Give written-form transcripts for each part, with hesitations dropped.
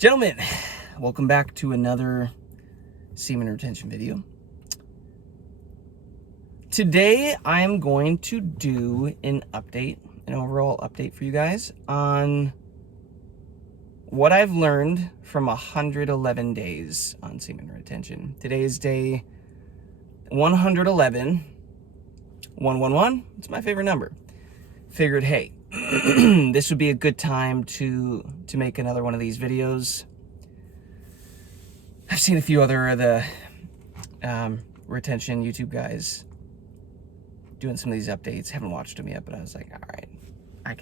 Gentlemen, welcome back to another semen retention video. Today I am going to do an overall update for you guys on what I've learned from 111 days on semen retention. Today is day 111, 111, it's my favorite number. Figured, hey, this would be a good time to make another one of these videos. I've seen a few other of the retention YouTube guys doing some of these updates. Haven't watched them yet, but I was like, all right,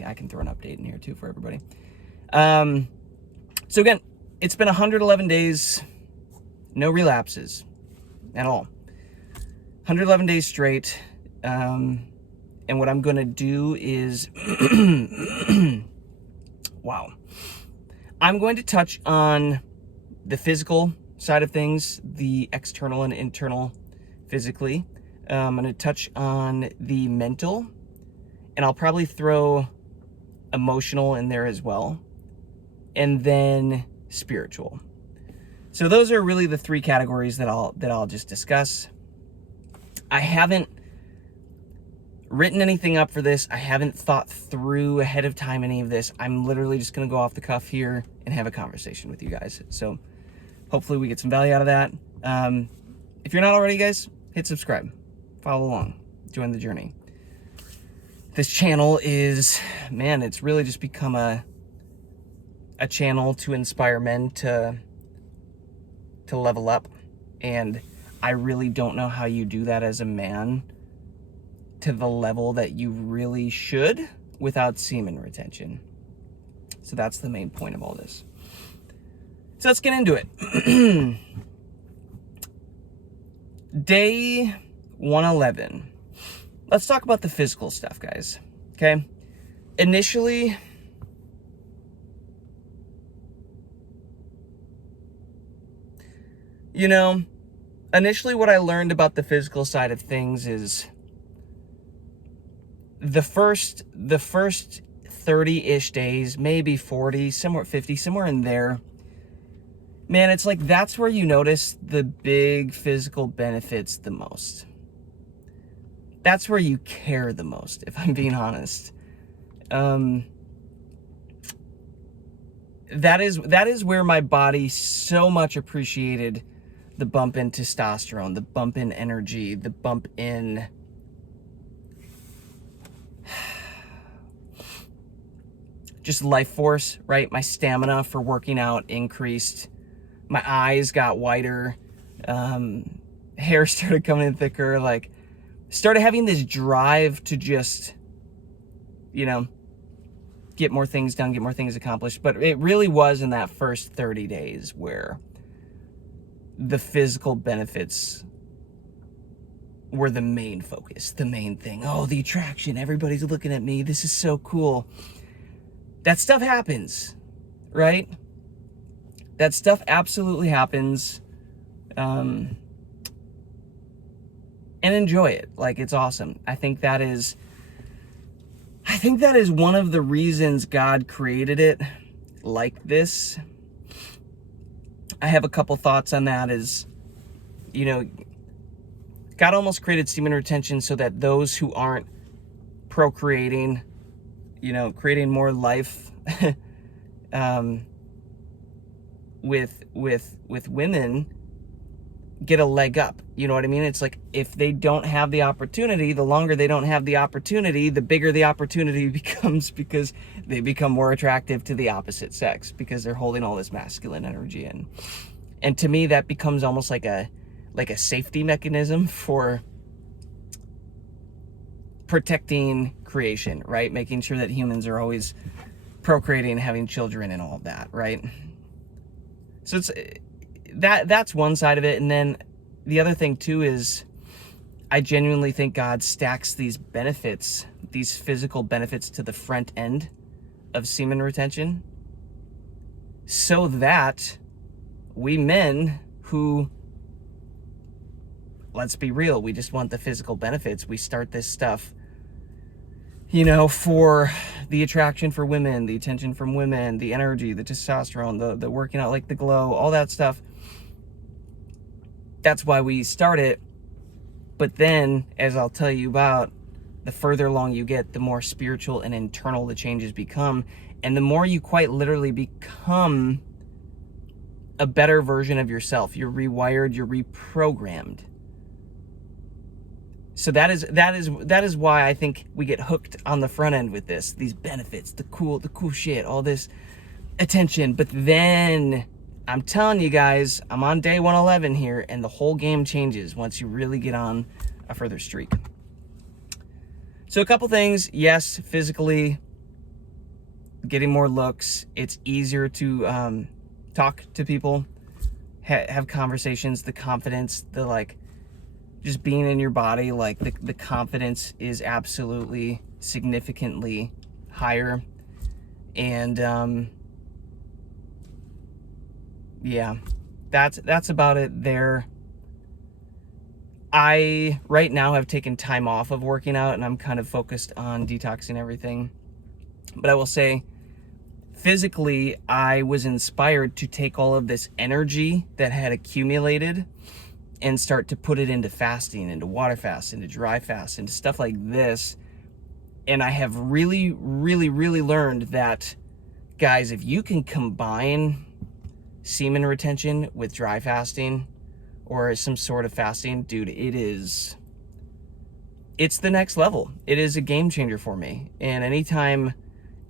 I can throw an update in here too for everybody. So again, it's been 111 days, no relapses at all. 111 days straight. And what I'm going to do is, wow. I'm going to touch on the physical side of things, the external and internal physically. I'm going to touch on the mental, and I'll probably throw emotional in there as well. And then spiritual. So those are really the three categories that I'll just discuss. I haven't written anything up for this. I haven't thought through ahead of time any of this. I'm literally just going to go off the cuff here and have a conversation with you guys. So hopefully we get some value out of that. If you're not already, guys, hit subscribe. Follow along. Join the journey. This channel is, man, it's really just become a channel to inspire men to level up. And I really don't know how you do that as a man to the level that you really should without semen retention. So that's the main point of all this. So let's get into it. Day 111. Let's talk about the physical stuff, guys. Okay? Initially, what I learned about the physical side of things is the first 30-ish days, maybe 40, somewhere 50, somewhere in there, man, it's like that's where you notice the big physical benefits the most. That's where you care the most, if I'm being honest. That is where my body so much appreciated the bump in testosterone, the bump in energy, the bump in just life force, right? My stamina for working out increased. My eyes got wider. Hair started coming in thicker. Like, started having this drive to just, get more things done, get more things accomplished. But it really was in that first 30 days where the physical benefits were the main focus, the main thing. Oh, the attraction. Everybody's looking at me. This is so cool. That stuff happens, right? That stuff absolutely happens. And enjoy it. Like, it's awesome. I think that is one of the reasons God created it like this. I have a couple thoughts on that. Is, God almost created semen retention so that those who aren't procreating, creating more life with women, get a leg up. You know what I mean? It's like, if they don't have the opportunity, the longer they don't have the opportunity, the bigger the opportunity becomes, because they become more attractive to the opposite sex because they're holding all this masculine energy in. And to me, that becomes almost like a safety mechanism for protecting creation, right? Making sure that humans are always procreating, having children and all of that, right? So it's that's one side of it. And then the other thing too is, I genuinely think God stacks these benefits, these physical benefits, to the front end of semen retention so that we men who, let's be real, we just want the physical benefits, we start this stuff for the attraction for women, the attention from women, the energy, the testosterone, the working out, like the glow, all that stuff. That's why we start it. But then, as I'll tell you about, the further along you get, the more spiritual and internal the changes become. And the more you quite literally become a better version of yourself. You're rewired, you're reprogrammed. So that is why I think we get hooked on the front end with this, these benefits, the cool shit, all this attention. But then I'm telling you guys, I'm on day 111 here, and the whole game changes once you really get on a further streak. So a couple things. Yes, physically, getting more looks. It's easier to talk to people, have conversations, the confidence, the just being in your body, the confidence is absolutely significantly higher. And yeah, that's about it there. I right now have taken time off of working out, and I'm kind of focused on detoxing everything. But I will say, physically, I was inspired to take all of this energy that had accumulated and start to put it into fasting, into water fast, into dry fast, into stuff like this. And I have really, really, really learned that, guys, if you can combine semen retention with dry fasting or some sort of fasting, dude, it's the next level. It is a game changer for me. And anytime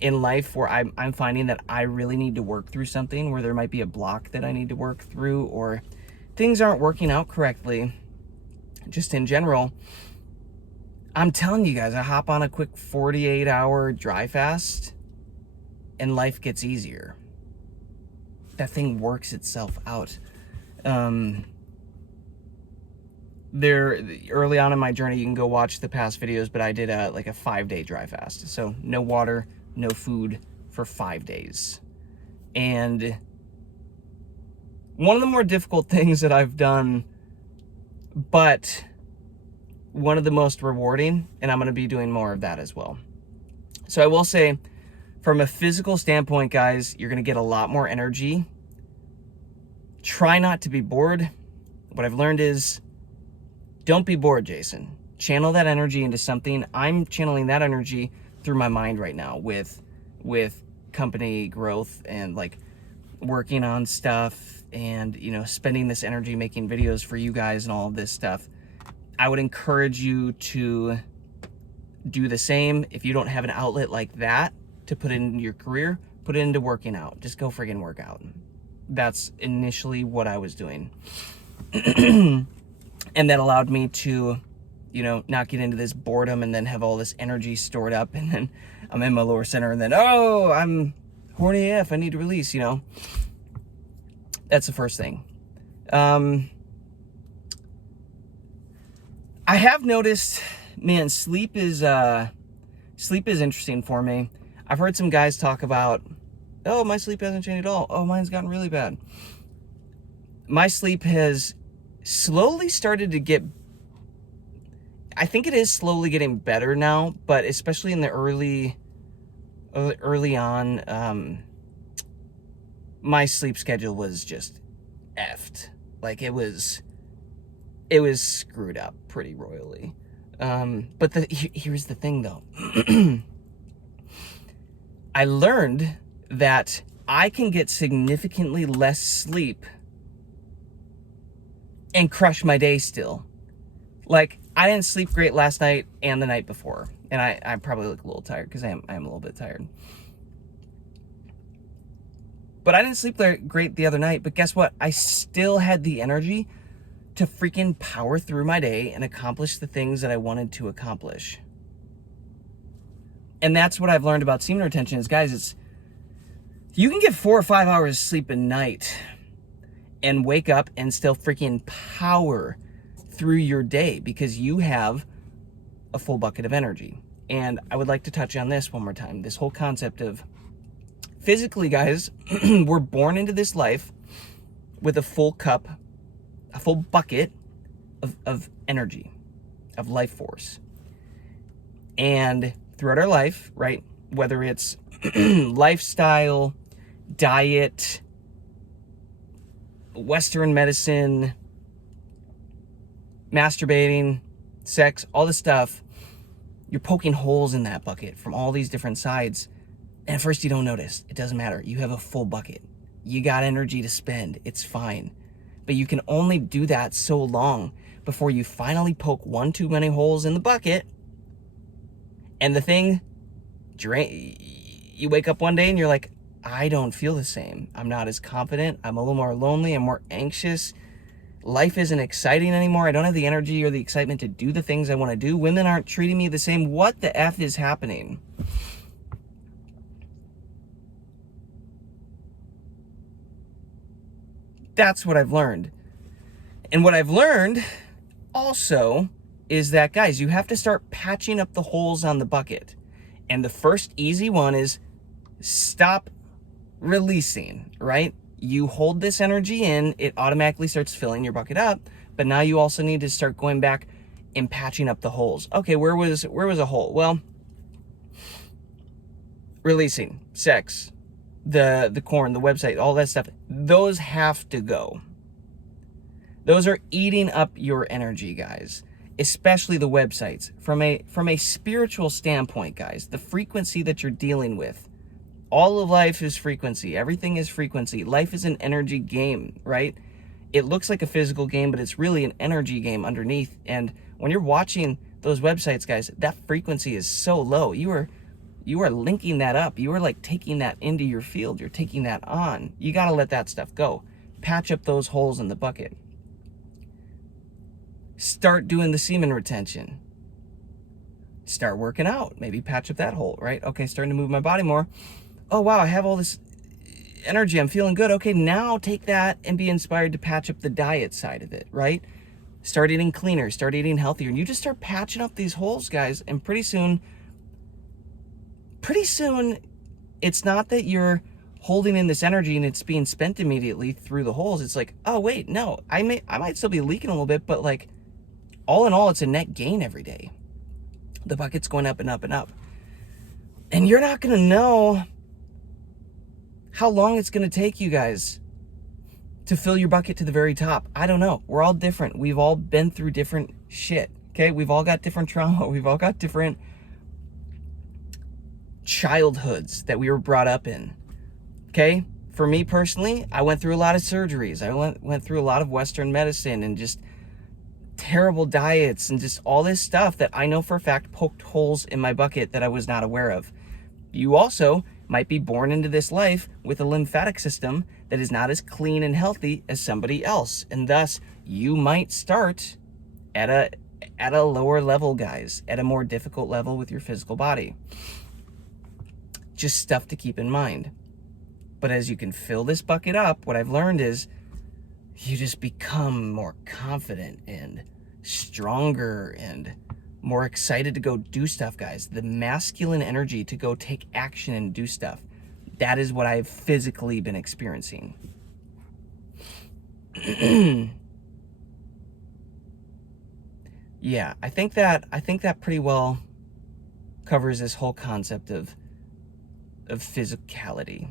in life where I'm finding that I really need to work through something, where there might be a block that I need to work through, or things aren't working out correctly, just in general, I'm telling you guys, I hop on a quick 48-hour dry fast and life gets easier. That thing works itself out. Early on in my journey, you can go watch the past videos, but I did a 5-day dry fast. So no water, no food for 5 days. And one of the more difficult things that I've done, but one of the most rewarding, and I'm going to be doing more of that as well. So I will say, from a physical standpoint, guys, you're going to get a lot more energy. Try not to be bored. What I've learned is, don't be bored, Jason. Channel that energy into something. I'm channeling that energy through my mind right now with company growth and working on stuff, and spending this energy making videos for you guys and all of this stuff. I would encourage you to do the same. If you don't have an outlet like that to put into your career, put it into working out. Just go friggin' work out. That's initially what I was doing. And that allowed me to, not get into this boredom and then have all this energy stored up, and then I'm in my lower center, and then, oh, I'm horny AF, I need to release, That's the first thing. I have noticed, man, sleep is interesting for me. I've heard some guys talk about, oh, my sleep hasn't changed at all. Oh, mine's gotten really bad. My sleep has slowly started to get, I think it is slowly getting better now, but especially in the early on, my sleep schedule was just effed. It was screwed up pretty royally. But here's the thing, though. I learned that I can get significantly less sleep and crush my day still. I didn't sleep great last night and the night before. And I probably look a little tired because I am a little bit tired. But I didn't sleep great the other night. But guess what? I still had the energy to freaking power through my day and accomplish the things that I wanted to accomplish. And that's what I've learned about semen retention is, guys, you can get 4 or 5 hours of sleep a night and wake up and still freaking power through your day because you have a full bucket of energy. And I would like to touch on this one more time. This whole concept of physically, guys, we're born into this life with a full cup, a full bucket of energy, of life force. And throughout our life, right? Whether it's lifestyle, diet, Western medicine, masturbating, sex, all this stuff, you're poking holes in that bucket from all these different sides. And at first you don't notice. It doesn't matter. You have a full bucket. You got energy to spend. It's fine. But you can only do that so long before you finally poke one too many holes in the bucket and the thing you wake up one day and you're like, I don't feel the same. I'm not as confident. I'm a little more lonely. I'm more anxious. Life isn't exciting anymore. I don't have the energy or the excitement to do the things I want to do. Women aren't treating me the same. What the F is happening? That's what I've learned. And what I've learned also is that, guys, you have to start patching up the holes on the bucket. And the first easy one is stop releasing, right? You hold this energy in, it automatically starts filling your bucket up, but now you also need to start going back and patching up the holes. Okay, where was a hole? Well, releasing, sex, the corn, the website, all that stuff, those have to go. Those are eating up your energy, guys, especially the websites. From a spiritual standpoint, guys, the frequency that you're dealing with, all of life is frequency. Everything is frequency. Life is an energy game, right? It looks like a physical game, but it's really an energy game underneath. And when you're watching those websites, guys, that frequency is so low. You are linking that up. You are like taking that into your field. You're taking that on. You got to let that stuff go. Patch up those holes in the bucket. Start doing the semen retention. Start working out. Maybe patch up that hole, right? Okay, starting to move my body more. Oh, wow, I have all this energy. I'm feeling good. Okay, now take that and be inspired to patch up the diet side of it, right? Start eating cleaner, start eating healthier. And you just start patching up these holes, guys. And pretty soon, it's not that you're holding in this energy and it's being spent immediately through the holes. It's like, oh, wait, no, I might still be leaking a little bit, but like, all in all, it's a net gain every day. The bucket's going up and up and up. And you're not going to know how long it's going to take you guys to fill your bucket to the very top. I don't know. We're all different. We've all been through different shit. Okay? We've all got different trauma. We've all got different childhoods that we were brought up in. Okay? For me personally, I went through a lot of surgeries. I went through a lot of Western medicine and just terrible diets and just all this stuff that I know for a fact poked holes in my bucket that I was not aware of. You also might be born into this life with a lymphatic system that is not as clean and healthy as somebody else. And thus, you might start at a lower level, guys, at a more difficult level with your physical body. Just stuff to keep in mind. But as you can fill this bucket up, what I've learned is you just become more confident and stronger and more excited to go do stuff, guys. The masculine energy to go take action and do stuff. That is what I've physically been experiencing. Yeah, I think that pretty well covers this whole concept of physicality.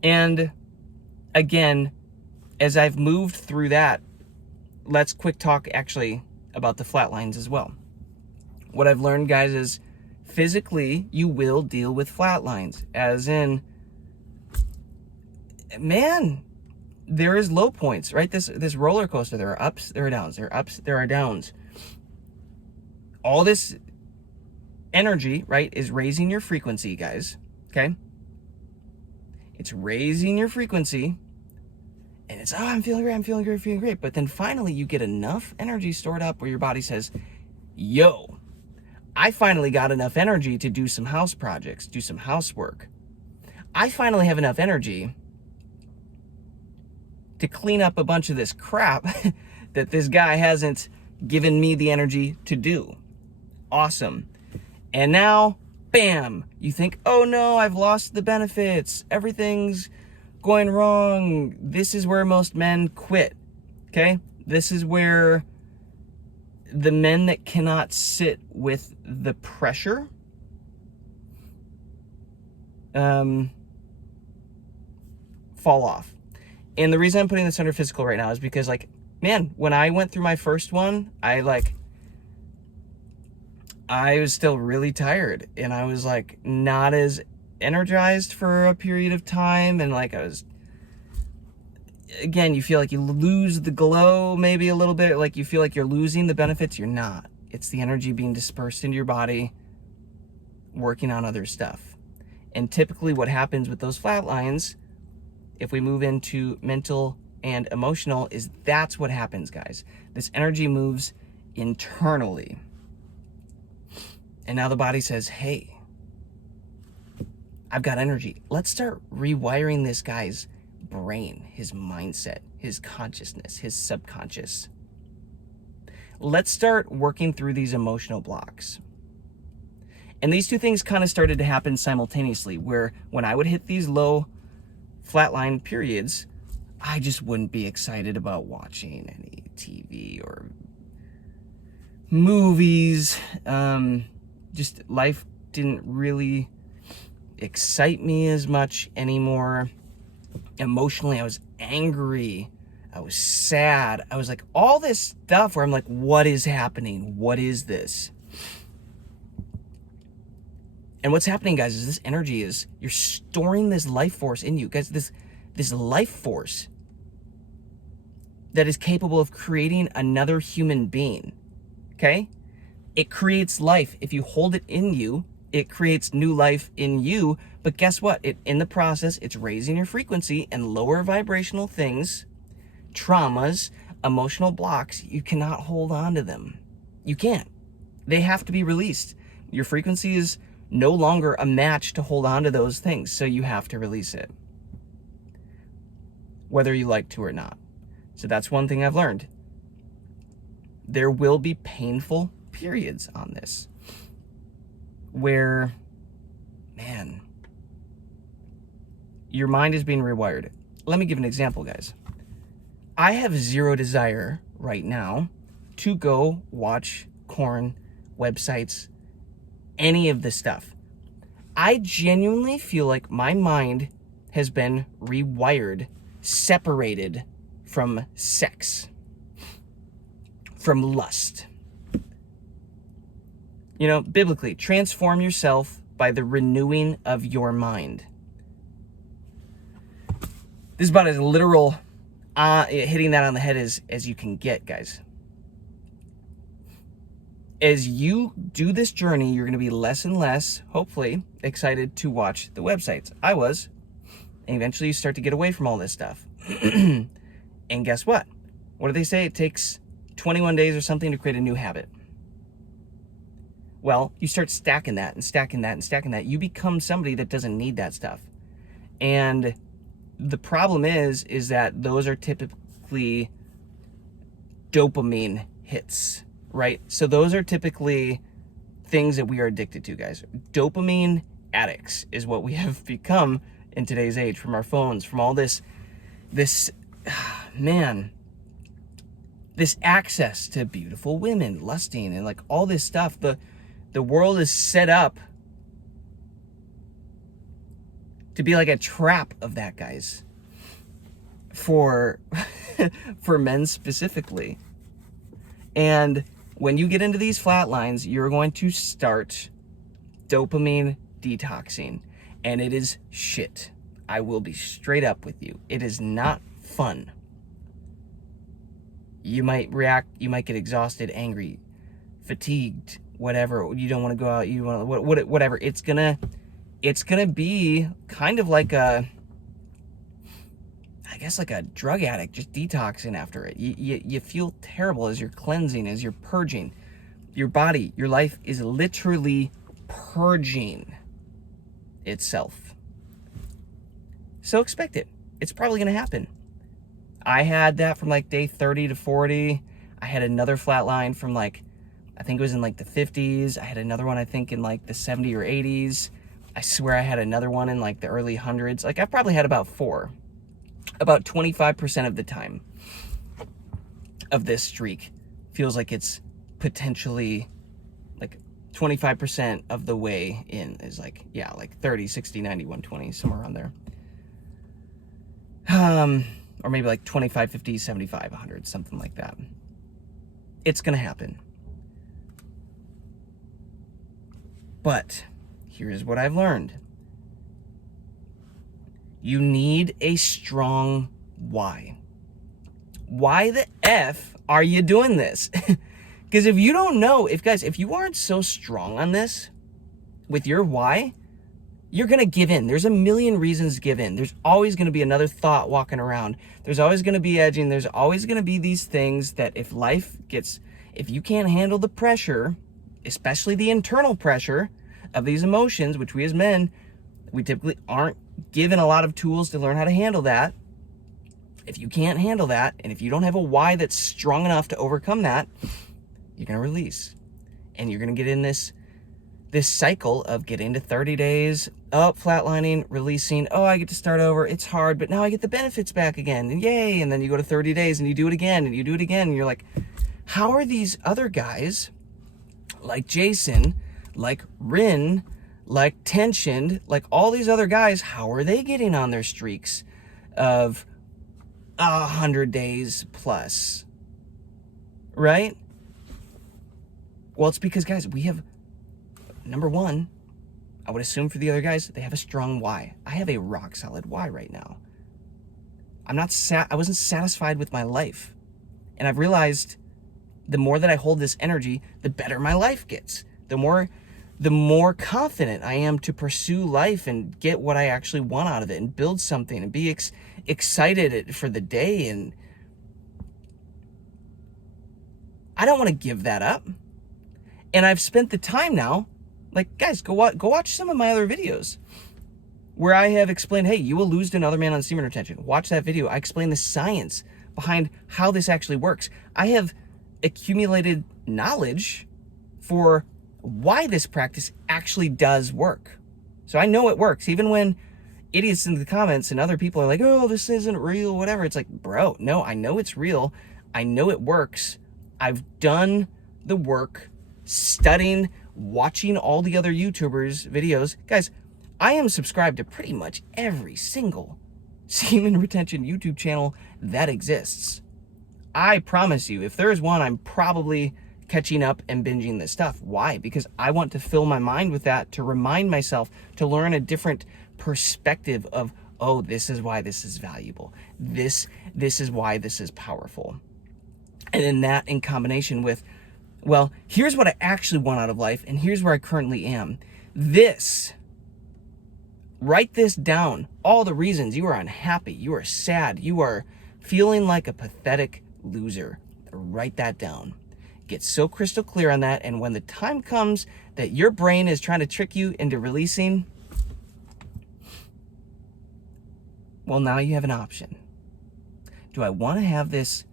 And again, as I've moved through that, let's quick talk actually about the flatlines as well. What I've learned, guys, is physically you will deal with flatlines, as in, man, there is low points, right? This roller coaster, there are ups, there are downs, there are ups, there are downs. All this energy, right, is raising your frequency, guys, okay? It's raising your frequency, and it's, oh, I'm feeling great, I'm feeling great, feeling great. But then finally you get enough energy stored up where your body says, yo, I finally got enough energy to do some house projects, do some housework. I finally have enough energy to clean up a bunch of this crap that this guy hasn't given me the energy to do. Awesome. And now, bam, you think, oh no, I've lost the benefits. Everything's going wrong. This is where most men quit. Okay? This is where the men that cannot sit with the pressure fall off. And the reason I'm putting this under physical right now is because, like, man, when I went through my first one, I was still really tired, and I was like not as energized for a period of time, and like again, you feel like you lose the glow maybe a little bit, like you feel like you're losing the benefits. You're not. It's the energy being dispersed into your body, working on other stuff. And typically what happens with those flat lines, if we move into mental and emotional, is that's what happens, guys. This energy moves internally. And now the body says, hey, I've got energy. Let's start rewiring this guy's brain, his mindset, his consciousness, his subconscious. Let's start working through these emotional blocks. And these two things kind of started to happen simultaneously, where when I would hit these low flatline periods, I just wouldn't be excited about watching any TV or movies. Just life didn't really excite me as much anymore. Emotionally, I was angry. I was sad. I was like, all this stuff where I'm like, what is happening? What is this? And what's happening, guys, is this energy is, you're storing this life force in you. Guys, this life force that is capable of creating another human being, okay? It creates life. If you hold it in you, it creates new life in you. But guess what? In the process, it's raising your frequency, and lower vibrational things, traumas, emotional blocks, you cannot hold on to them. You can't. They have to be released. Your frequency is no longer a match to hold on to those things, so you have to release it, whether you like to or not. So that's one thing I've learned. There will be painful periods on this where, man, your mind is being rewired. Let me give an example, guys. I have zero desire right now to go watch porn websites, any of this stuff. I genuinely feel like my mind has been rewired, separated from sex, from lust. You know, biblically, transform yourself by the renewing of your mind. This is about as literal hitting that on the head as you can get, guys. As you do this journey, you're going to be less and less, hopefully, excited to watch the websites. I was. And eventually you start to get away from all this stuff. And guess what? What do they say? It takes 21 days or something to create a new habit. Well, you start stacking that and stacking that and stacking that. You become somebody that doesn't need that stuff. And the problem is that those are typically dopamine hits, right? So those are typically things that we are addicted to, guys. Dopamine addicts is what we have become in today's age, from our phones, from all this man, this access to beautiful women, lusting, and like all this stuff. The world is set up to be like a trap of that, guys, for men specifically. And when you get into these flat lines, you're going to start dopamine detoxing, and it is shit. I will be straight up with you. It is not fun. You might react, you might get exhausted, angry, fatigued, whatever. You don't want to go out, you want to, whatever. It's gonna be kind of like I guess like a drug addict, just detoxing after it. You feel terrible as you're cleansing, as you're purging. Your body, your life is literally purging itself. So expect it. It's probably going to happen. I had that from like day 30 to 40. I had another flat line from like, I think it was in like the 50s. I had another one, I think, in like the 70s or 80s. I swear I had another one in like the early hundreds. Like I probably had about 4. About 25% of the time. of this streak feels like it's potentially like 25% of the way in, is like, yeah, like 30, 60, 90, 120, somewhere around there. Or maybe like 25, 50, 75, 100, something like that. It's going to happen. But here's what I've learned. You need a strong why. Why the F are you doing this? Because if you don't know, if you aren't so strong on this with your why, you're going to give in. There's a million reasons to give in. There's always going to be another thought walking around. There's always going to be edging. There's always going to be these things that if you can't handle the pressure, especially the internal pressure of these emotions, which we as men, we typically aren't given a lot of tools to learn how to handle that. If you can't handle that, and if you don't have a why that's strong enough to overcome that, you're going to release. And you're going to get in this cycle of getting to 30 days, flatlining, releasing. Oh, I get to start over. It's hard, but now I get the benefits back again. And yay. And then you go to 30 days and you do it again and you do it again. And you're like, how are these other guys like Jason, like Rin, like Tensioned, like all these other guys, how are they getting on their streaks of 100 days plus? Right? Well, it's because, guys, we have, number one, I would assume for the other guys, they have a strong why. I have a rock solid why right now. I wasn't satisfied with my life. And I've realized the more that I hold this energy, the better my life gets. The more confident I am to pursue life and get what I actually want out of it and build something and be excited for the day. And I don't want to give that up. And I've spent the time now, like, guys, go watch some of my other videos where I have explained, hey, you will lose to another man on semen retention. Watch that video. I explain the science behind how this actually works. I have accumulated knowledge for why this practice actually does work. So I know it works. Even when idiots in the comments and other people are like, oh, this isn't real, whatever. It's like, bro, no, I know it's real. I know it works. I've done the work, studying, watching all the other YouTubers' videos. Guys, I am subscribed to pretty much every single semen retention YouTube channel that exists. I promise you, if there's one, I'm probably catching up and binging this stuff. Why? Because I want to fill my mind with that, to remind myself, to learn a different perspective of, oh, this is why this is valuable. This is why this is powerful. And then that in combination with, well, here's what I actually want out of life, and here's where I currently am. Write this down. All the reasons you are unhappy, you are sad, you are feeling like a pathetic loser. Write that down. Get so crystal clear on that, and when the time comes that your brain is trying to trick you into releasing, well, now you have an option. Do I want to have this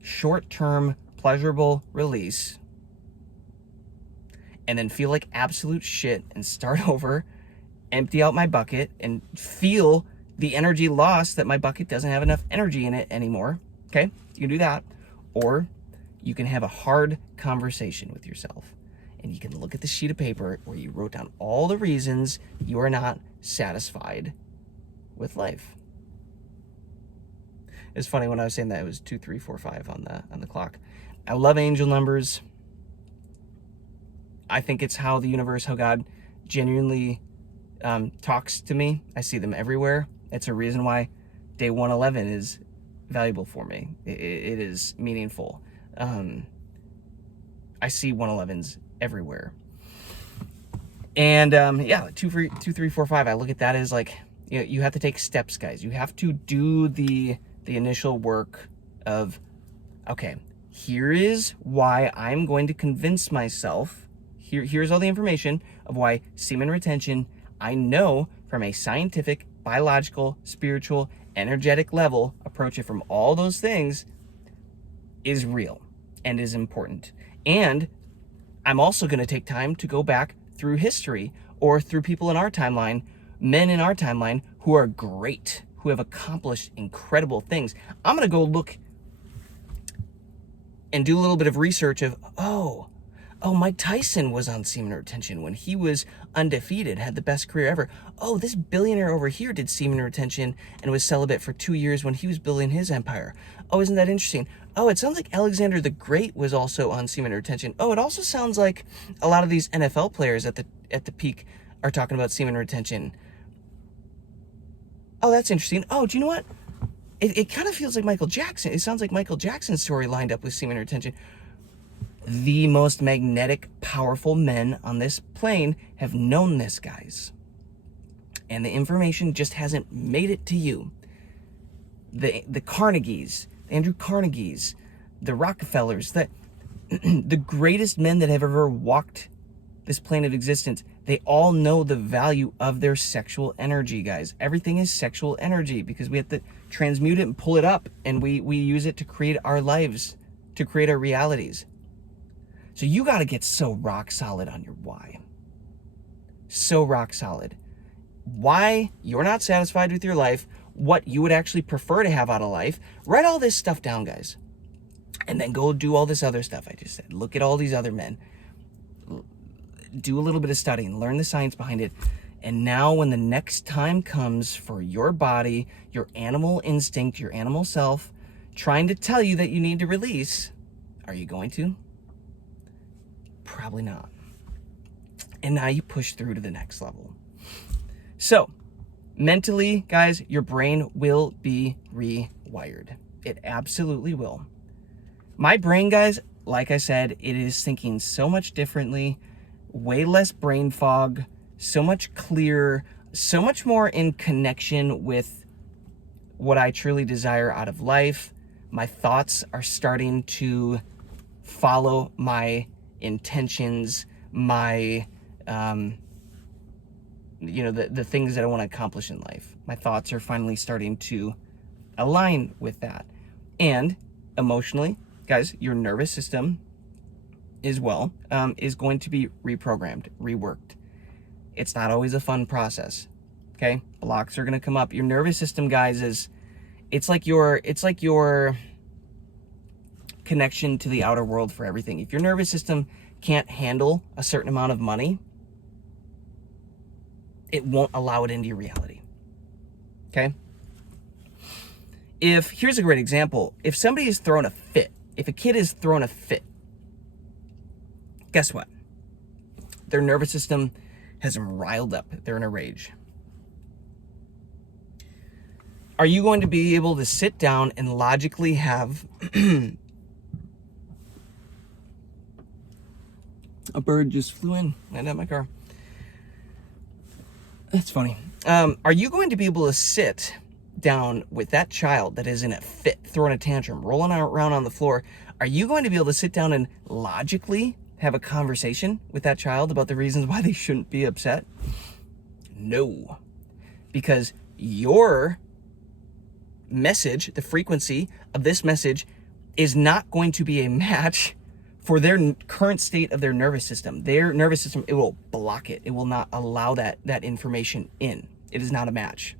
short-term pleasurable release and then feel like absolute shit and start over, empty out my bucket, and feel the energy loss that my bucket doesn't have enough energy in it anymore? Okay, you can do that. Or you can have a hard conversation with yourself, and you can look at the sheet of paper where you wrote down all the reasons you are not satisfied with life. It's funny, when I was saying that, it was 2, 3, 4, 5 on the clock. I love angel numbers. I think it's how the universe, how God genuinely talks to me. I see them everywhere. It's a reason why day 111 is valuable for me. It is meaningful. I see 111s everywhere. And yeah, 2, 3, 4, 5. I look at that as like, you have to take steps, guys. You have to do the initial work of, okay, here is why I'm going to convince myself. Here's all the information of why semen retention, I know from a scientific, biological, spiritual, energetic level, approach it from all those things, is real and is important. And I'm also going to take time to go back through history or through people in our timeline, men in our timeline who are great, who have accomplished incredible things. I'm going to go look and do a little bit of research of, oh, Mike Tyson was on semen retention when he was undefeated, had the best career ever. Oh, this billionaire over here did semen retention and was celibate for 2 years when he was building his empire. Oh, isn't that interesting? Oh, it sounds like Alexander the Great was also on semen retention. Oh, it also sounds like a lot of these NFL players at the peak are talking about semen retention. Oh, that's interesting. Oh, do you know what? It kind of feels like Michael Jackson. It sounds like Michael Jackson's story lined up with semen retention. The most magnetic, powerful men on this plane have known this, guys. And the information just hasn't made it to you. The Carnegies, the Andrew Carnegies, the Rockefellers, the greatest men that have ever walked this plane of existence, they all know the value of their sexual energy, guys. Everything is sexual energy because we have to transmute it and pull it up, and we use it to create our lives, to create our realities. So you got to get so rock solid on your why. So rock solid. Why you're not satisfied with your life, what you would actually prefer to have out of life. Write all this stuff down, guys. And then go do all this other stuff I just said. Look at all these other men. Do a little bit of studying. Learn the science behind it. And now when the next time comes for your body, your animal instinct, your animal self, trying to tell you that you need to release, are you going to? Probably not. And now you push through to the next level. So, mentally, guys, your brain will be rewired. It absolutely will. My brain, guys, like I said, it is thinking so much differently, way less brain fog, so much clearer, so much more in connection with what I truly desire out of life. My thoughts are starting to follow my intentions, my the things that I want to accomplish in life. My thoughts are finally starting to align with that. And emotionally, guys, your nervous system as well is going to be reprogrammed, reworked. It's not always a fun process. Okay, blocks are going to come up. Your nervous system, guys, it's like your connection to the outer world for everything. If your nervous system can't handle a certain amount of money, it won't allow it into your reality. Okay? Here's a great example. If somebody is throwing a fit, if a kid is throwing a fit, guess what? Their nervous system has them riled up. They're in a rage. Are you going to be able to sit down and logically have a bird just flew in, landed at my car. That's funny. Are you going to be able to sit down with that child that is in a fit, throwing a tantrum, rolling around on the floor? Are you going to be able to sit down and logically have a conversation with that child about the reasons why they shouldn't be upset? No. Because your message, the frequency of this message, is not going to be a match for their current state of their nervous system. Their nervous system, it will block it. It will not allow that information in. It is not a match.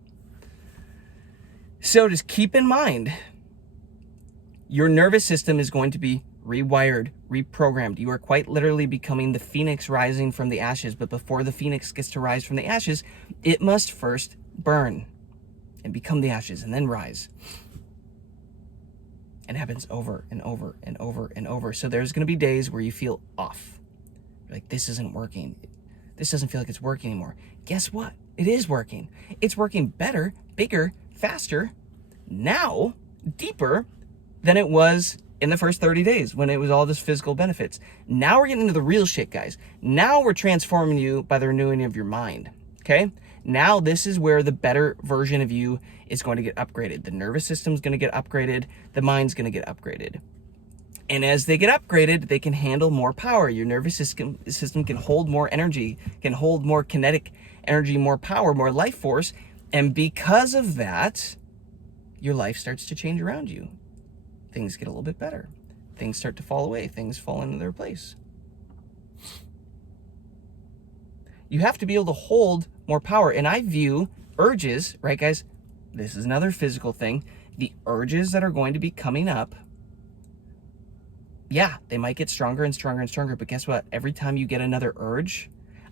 So just keep in mind, your nervous system is going to be rewired, reprogrammed. You are quite literally becoming the phoenix rising from the ashes. But before the phoenix gets to rise from the ashes, it must first burn and become the ashes and then rise. And it happens over and over and over and over. So there's going to be days where you feel off. You're like, this isn't working. This doesn't feel like it's working anymore. Guess what? It is working. It's working better, bigger, faster, now, deeper than it was in the first 30 days when it was all just physical benefits. Now we're getting into the real shit, guys. Now we're transforming you by the renewing of your mind. Okay? Now this is where the better version of you is going to get upgraded. The nervous system's going to get upgraded. The mind's going to get upgraded. And as they get upgraded, they can handle more power. Your nervous system can hold more energy, can hold more kinetic energy, more power, more life force. And because of that, your life starts to change around you. Things get a little bit better. Things start to fall away. Things fall into their place. You have to be able to hold more power. And I view urges, right, guys? This is another physical thing. The urges that are going to be coming up yeah, they might get stronger and stronger and stronger, but guess what? Every time you get another urge,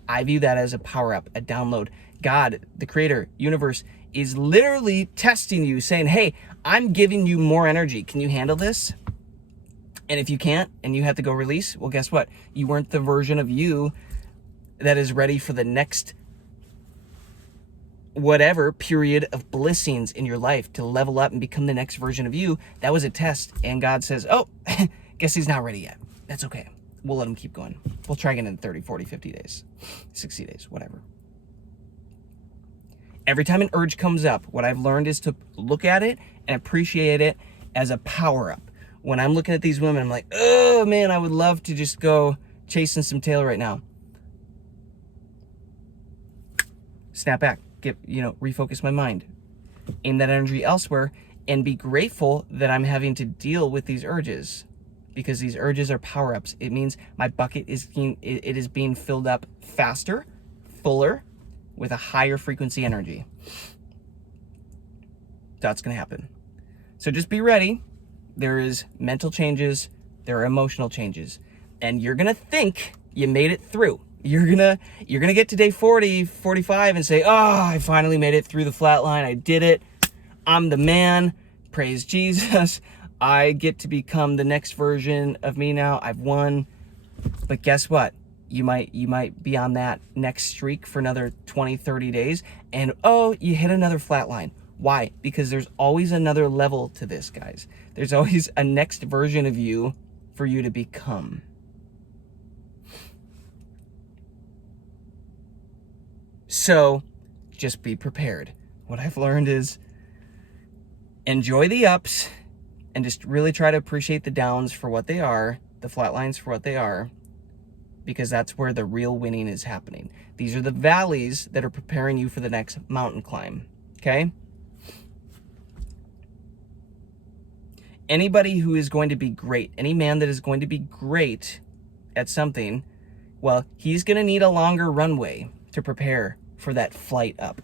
I view that as a power up, a download. God, the creator, universe, is literally testing you, saying, hey, I'm giving you more energy. Can you handle this? And if you can't and you have to go release, well, guess what? You weren't the version of you that is ready for the next whatever period of blessings in your life to level up and become the next version of you. That was a test. And God says, oh, guess he's not ready yet. That's okay. We'll let him keep going. We'll try again in 30, 40, 50 days, 60 days, whatever. Every time an urge comes up, what I've learned is to look at it and appreciate it as a power up. When I'm looking at these women, I'm like, oh man, I would love to just go chasing some tail right now. Snap back, refocus my mind, aim that energy elsewhere, and be grateful that I'm having to deal with these urges, because these urges are power-ups. It means my bucket is being filled up faster, fuller, with a higher frequency energy. That's going to happen. So just be ready. There is mental changes, there are emotional changes, and you're going to think you made it through. You're gonna get to day 40, 45 and say, oh, I finally made it through the flat line. I did it. I'm the man. Praise Jesus. I get to become the next version of me now. I've won. But guess what? You might be on that next streak for another 20, 30 days. And oh, you hit another flat line. Why? Because there's always another level to this, guys. There's always a next version of you for you to become. So just be prepared. What I've learned is enjoy the ups and just really try to appreciate the downs for what they are, the flat lines for what they are, because that's where the real winning is happening. These are the valleys that are preparing you for the next mountain climb, okay? Anybody who is going to be great, any man that is going to be great at something, well, he's going to need a longer runway to prepare for that flight up.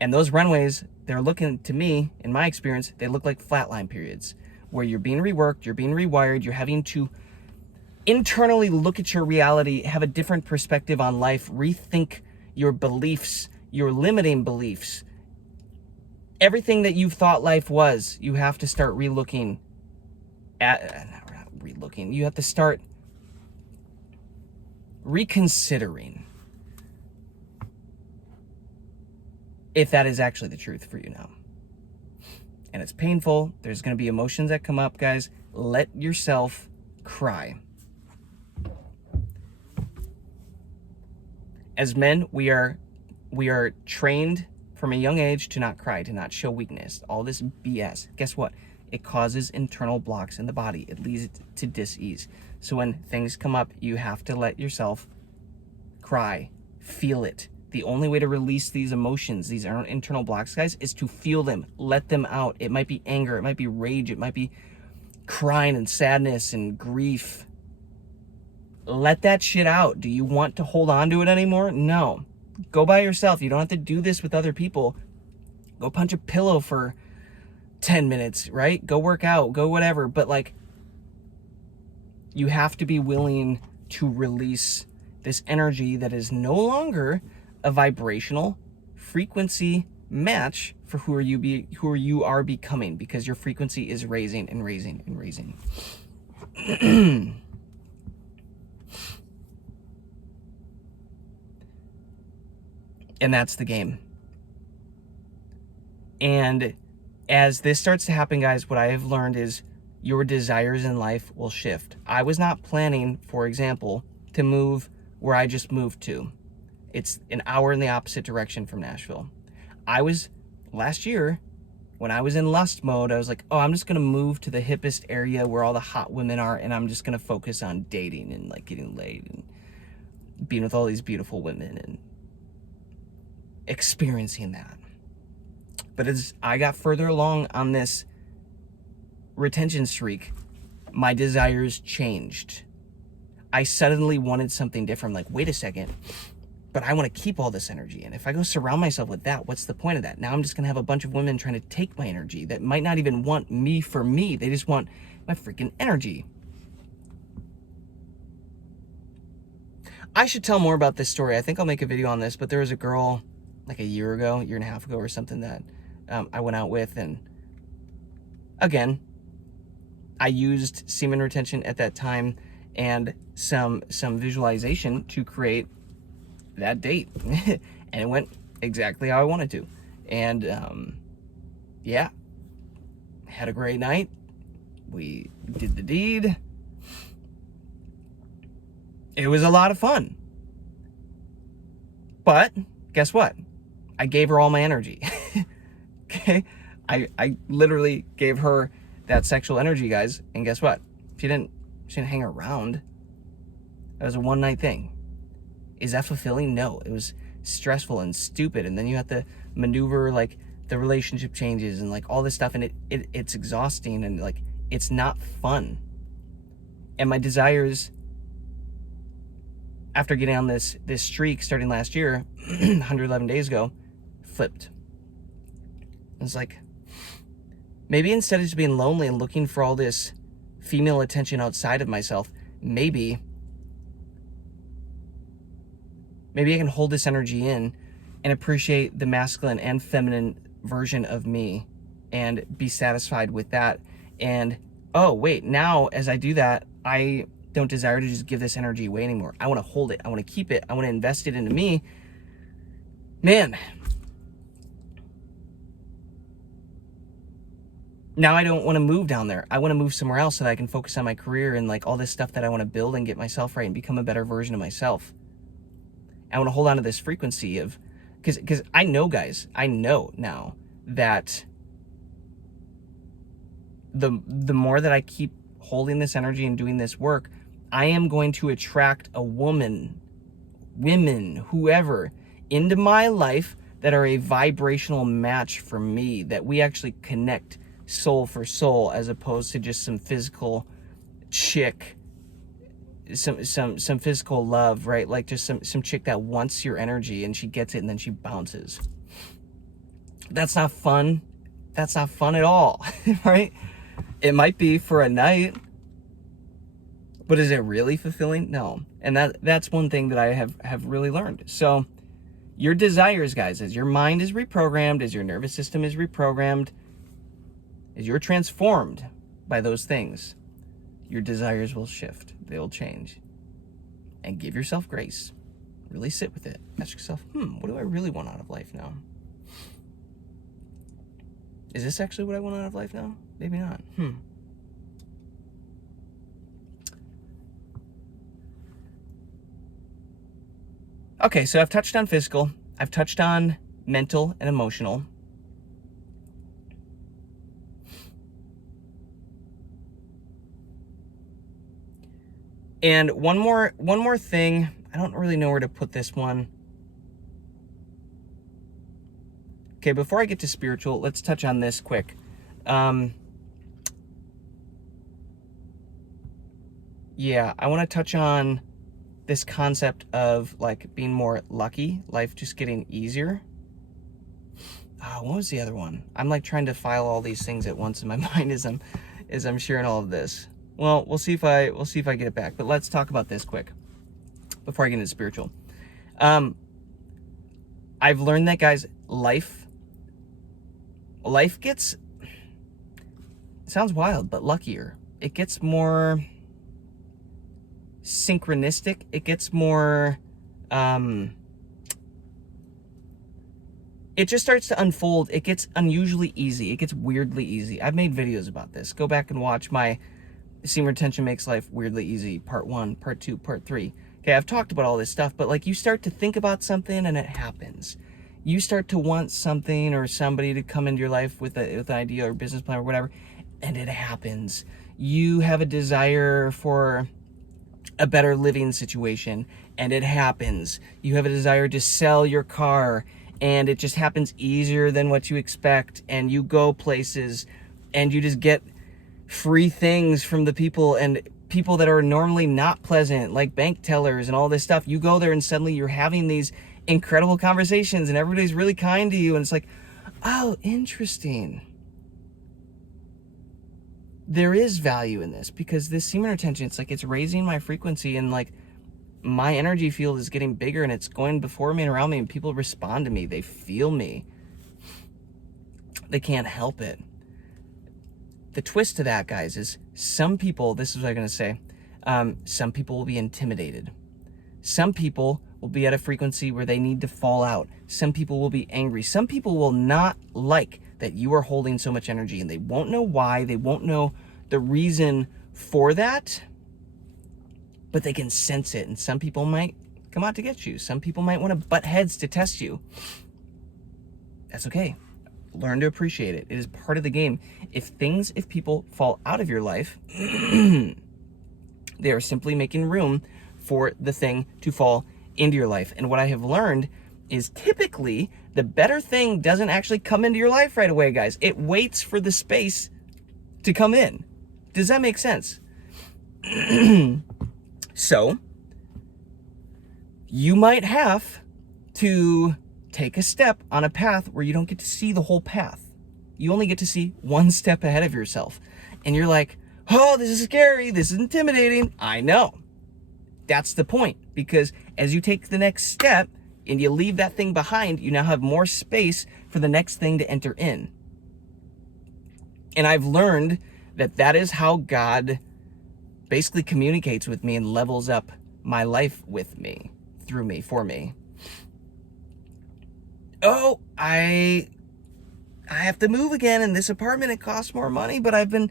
And those runways, they're looking, to me, in my experience, they look like flatline periods where you're being reworked, you're being rewired, you're having to internally look at your reality, have a different perspective on life, rethink your beliefs, your limiting beliefs. Everything that you've thought life was, you have to start relooking at, not relooking, you have to start reconsidering if that is actually the truth for you now. And it's painful. There's going to be emotions that come up, guys. Let yourself cry. As men, we are trained from a young age to not cry, to not show weakness. All this BS. Guess what? It causes internal blocks in the body. It leads to dis-ease. So when things come up, you have to let yourself cry, feel it. The only way to release these emotions, these internal blocks, guys, is to feel them, let them out. It might be anger, it might be rage, it might be crying and sadness and grief. Let that shit out. Do you want to hold on to it anymore? No. Go by yourself. You don't have to do this with other people. Go punch a pillow for 10 minutes, right? Go work out, go whatever. But like, you have to be willing to release this energy that is no longer a vibrational frequency match for who you are becoming, because your frequency is raising and raising and raising. And that's the game. And as this starts to happen, guys, what I have learned is your desires in life will shift. I was not planning, for example, to move where I just moved to. It's an hour in the opposite direction from Nashville. Last year, when I was in lust mode, I was like, oh, I'm just going to move to the hippest area where all the hot women are, and I'm just going to focus on dating and like getting laid and being with all these beautiful women and experiencing that. But as I got further along on this retention streak, my desires changed. I suddenly wanted something different. Like, wait a second, but but I want to keep all this energy. And if I go surround myself with that, what's the point of that? Now I'm just going to have a bunch of women trying to take my energy that might not even want me for me. They just want my freaking energy. I should tell more about this story. I think I'll make a video on this, but there was a girl like a year and a half ago or something that I went out with. And again, I used semen retention at that time and some visualization to create that date. And it went exactly how I wanted to. And yeah, had a great night. We did the deed. It was a lot of fun. But guess what? I gave her all my energy. Okay? I literally gave her that sexual energy, guys. And guess what? She didn't hang around. That was a one-night thing. Is that fulfilling? No. It was stressful and stupid. And then you have to maneuver, like, the relationship changes and, like, all this stuff. And it's exhausting and, like, it's not fun. And my desires, after getting on this streak starting last year, 111 days ago, flipped. It's like, maybe instead of just being lonely and looking for all this female attention outside of myself, maybe I can hold this energy in and appreciate the masculine and feminine version of me and be satisfied with that. And, oh, wait, now as I do that, I don't desire to just give this energy away anymore. I want to hold it. I want to keep it. I want to invest it into me. Man. Now I don't want to move down there. I want to move somewhere else so that I can focus on my career and like all this stuff that I want to build and get myself right and become a better version of myself. I want to hold on to this frequency of, because I know, guys, I know now that the more that I keep holding this energy and doing this work, I am going to attract a women, whoever, into my life that are a vibrational match for me, that we actually connect soul for soul, as opposed to just some physical chick, some physical love, right? Like just some chick that wants your energy and she gets it and then she bounces. That's not fun. That's not fun at all, right? It might be for a night, but is it really fulfilling? No. And that's one thing that I have really learned. So your desires, guys, as your mind is reprogrammed, as your nervous system is reprogrammed, as you're transformed by those things, your desires will shift. They'll change. And give yourself grace. Really sit with it. Ask yourself, what do I really want out of life now? Is this actually what I want out of life now? Maybe not. Okay, so I've touched on physical. I've touched on mental and emotional. And one more thing. I don't really know where to put this one. Okay, before I get to spiritual, let's touch on this quick. Yeah, I want to touch on this concept of like being more lucky, life just getting easier. What was the other one? I'm like trying to file all these things at once in my mind as I'm sharing all of this. Well, we'll see if I get it back. But let's talk about this quick before I get into spiritual. I've learned that, guys, life gets, sounds wild, but luckier. It gets more synchronistic. It gets more, it just starts to unfold. It gets unusually easy. It gets weirdly easy. I've made videos about this. Go back and watch my Semen Retention Makes Life Weirdly Easy, part 1, part 2, part 3. Okay, I've talked about all this stuff, but like you start to think about something and it happens. You start to want something or somebody to come into your life with an idea or business plan or whatever, and it happens. You have a desire for a better living situation, and it happens. You have a desire to sell your car, and it just happens easier than what you expect, and you go places, and you just get free things from the people, and people that are normally not pleasant, like bank tellers and all this stuff. You go there and suddenly you're having these incredible conversations and everybody's really kind to you. And it's like, oh, interesting. There is value in this, because this semen retention, it's like it's raising my frequency, and like my energy field is getting bigger, and it's going before me and around me, and people respond to me. They feel me. They can't help it. The twist to that, guys, is some people, this is what I'm going to say, some people will be intimidated. Some people will be at a frequency where they need to fall out. Some people will be angry. Some people will not like that you are holding so much energy, and they won't know why. They won't know the reason for that, but they can sense it. And some people might come out to get you. Some people might want to butt heads to test you. That's okay. Learn to appreciate it. It is part of the game. If people fall out of your life, they are simply making room for the thing to fall into your life. And what I have learned is typically the better thing doesn't actually come into your life right away, guys. It waits for the space to come in. Does that make sense? So, you might have to take a step on a path where you don't get to see the whole path. You only get to see one step ahead of yourself. And you're like, oh, this is scary. This is intimidating. I know. That's the point. Because as you take the next step and you leave that thing behind, you now have more space for the next thing to enter in. And I've learned that that is how God basically communicates with me and levels up my life with me, through me, for me. Oh, I have to move again in this apartment. It costs more money, but I've been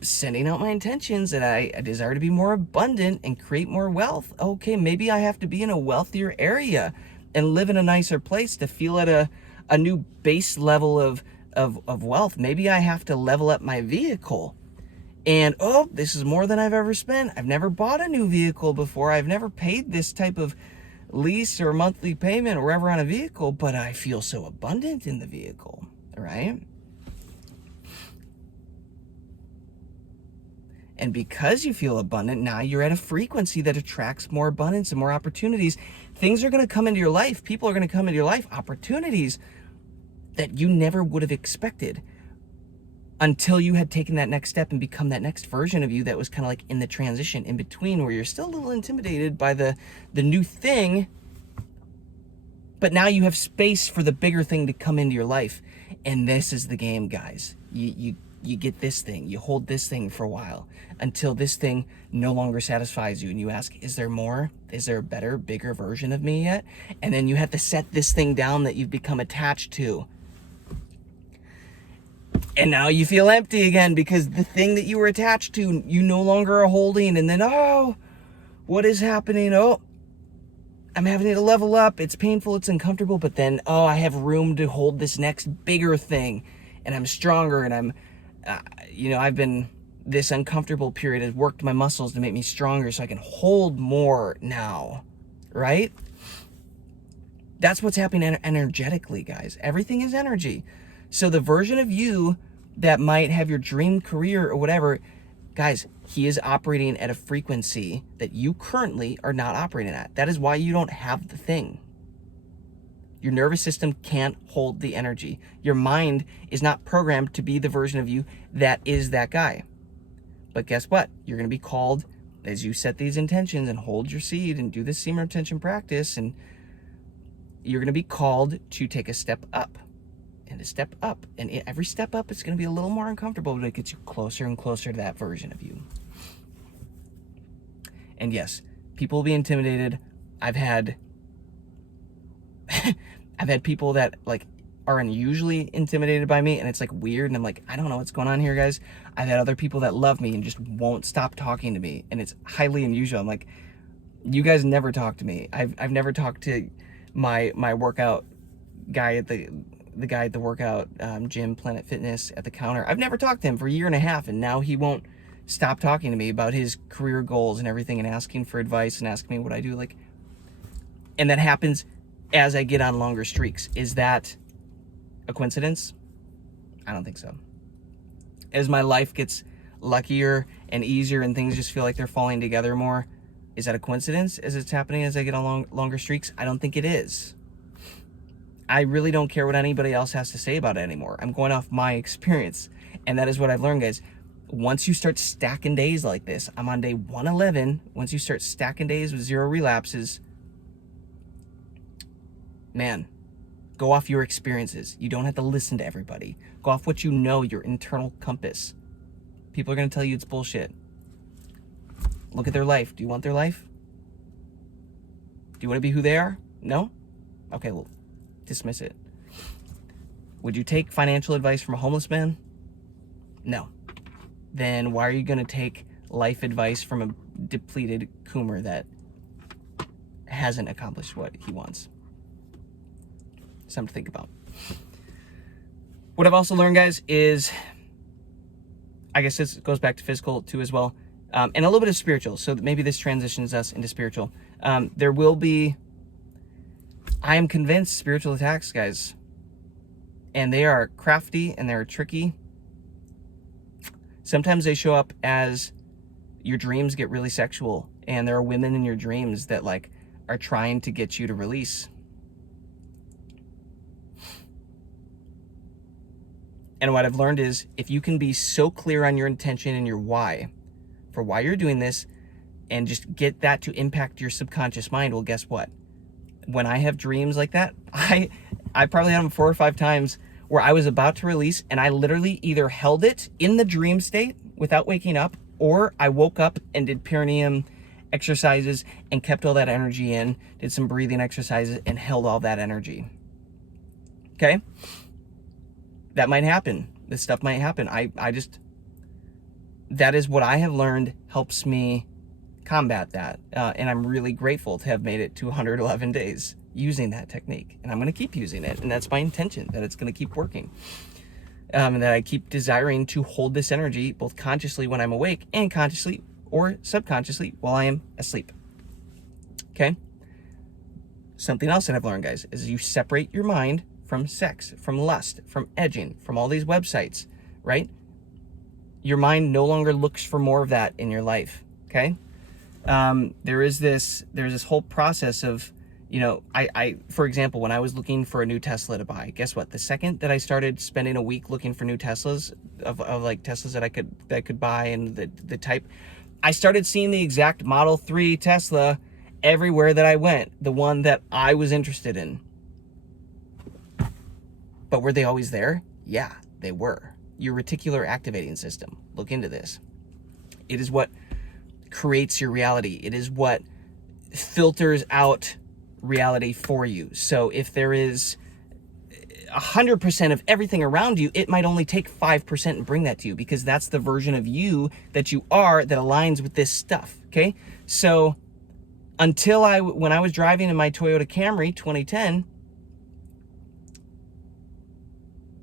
sending out my intentions that I desire to be more abundant and create more wealth. Okay, maybe I have to be in a wealthier area and live in a nicer place to feel at a new base level of wealth. Maybe I have to level up my vehicle. And, oh, this is more than I've ever spent. I've never bought a new vehicle before. I've never paid this type of lease or monthly payment or whatever on a vehicle, but I feel so abundant in the vehicle, right? And because you feel abundant, now you're at a frequency that attracts more abundance and more opportunities. Things are going to come into your life. People are going to come into your life. Opportunities that you never would have expected until you had taken that next step and become that next version of you that was kind of like in the transition in between, where you're still a little intimidated by the new thing, but now you have space for the bigger thing to come into your life. And this is the game, guys. You get this thing, you hold this thing for a while until this thing no longer satisfies you, and you ask, is there more? Is there a better, bigger version of me yet? And then you have to set this thing down that you've become attached to. And now you feel empty again because the thing that you were attached to, you no longer are holding. And then, oh, what is happening? Oh, I'm having to level up. It's painful. It's uncomfortable. But then, oh, I have room to hold this next bigger thing. And I'm stronger. And I'm, I've been, this uncomfortable period has worked my muscles to make me stronger so I can hold more now. Right? That's what's happening energetically, guys. Everything is energy. So the version of you that might have your dream career or whatever, guys, he is operating at a frequency that you currently are not operating at. That is why you don't have the thing. Your nervous system can't hold the energy. Your mind is not programmed to be the version of you that is that guy. But guess what? You're going to be called, as you set these intentions and hold your seed and do this semen retention practice, and you're going to be called to take a step up. And to step up. And every step up, it's going to be a little more uncomfortable, but it gets you closer and closer to that version of you. And yes, people will be intimidated. I've had people that like are unusually intimidated by me, and it's like weird, and I'm like, I don't know what's going on here, guys. I've had other people that love me and just won't stop talking to me, and it's highly unusual. I'm like, you guys never talk to me. I've never talked to my workout guy at the guy at the workout gym, Planet Fitness, at the counter. I've never talked to him for a year and a half, and now he won't stop talking to me about his career goals and everything, and asking for advice and asking me what I do. Like, and that happens as I get on longer streaks. Is that a coincidence? I don't think so. As my life gets luckier and easier and things just feel like they're falling together more. Is that a coincidence as it's happening as I get on longer streaks? I don't think it is. I really don't care what anybody else has to say about it anymore. I'm going off my experience. And that is what I've learned, guys. Once you start stacking days like this, I'm on day 111. Once you start stacking days with 0 relapses, man, go off your experiences. You don't have to listen to everybody. Go off what you know, your internal compass. People are going to tell you it's bullshit. Look at their life. Do you want their life? Do you want to be who they are? No? Okay, well, dismiss it. Would you take financial advice from a homeless man? No. Then why are you going to take life advice from a depleted coomer that hasn't accomplished what he wants? Something to think about. What I've also learned, guys, is, I guess this goes back to physical too as well, and a little bit of spiritual. So maybe this transitions us into spiritual. There will be, I am convinced, spiritual attacks, guys. And they are crafty and they're tricky. Sometimes they show up as your dreams get really sexual. And there are women in your dreams that like are trying to get you to release. And what I've learned is if you can be so clear on your intention and your why, for why you're doing this, and just get that to impact your subconscious mind, well, guess what? When I have dreams like that, I probably had them 4 or 5 times where I was about to release and I literally either held it in the dream state without waking up, or I woke up and did perineum exercises and kept all that energy in, did some breathing exercises and held all that energy. Okay? That might happen. This stuff might happen. That is what I have learned helps me combat that. And I'm really grateful to have made it to 111 days using that technique. And I'm going to keep using it. And that's my intention, that it's going to keep working. And that I keep desiring to hold this energy both consciously when I'm awake and consciously or subconsciously while I am asleep. Okay? Something else that I've learned, guys, is you separate your mind from sex, from lust, from edging, from all these websites, right? Your mind no longer looks for more of that in your life, okay? There's this whole process of, you know, I for example, when I was looking for a new Tesla to buy, guess what? The second that I started spending a week looking for new Teslas, of like Teslas that I could buy and the type, I started seeing the exact Model 3 Tesla everywhere that I went, the one that I was interested in. But were they always there? Yeah, they were. Your reticular activating system. Look into this. It is what creates your reality. It is what filters out reality for you. So if there is 100% of everything around you, it might only take 5% and bring that to you, because that's the version of you that you are that aligns with this stuff, okay? So when I was driving in my Toyota Camry 2010,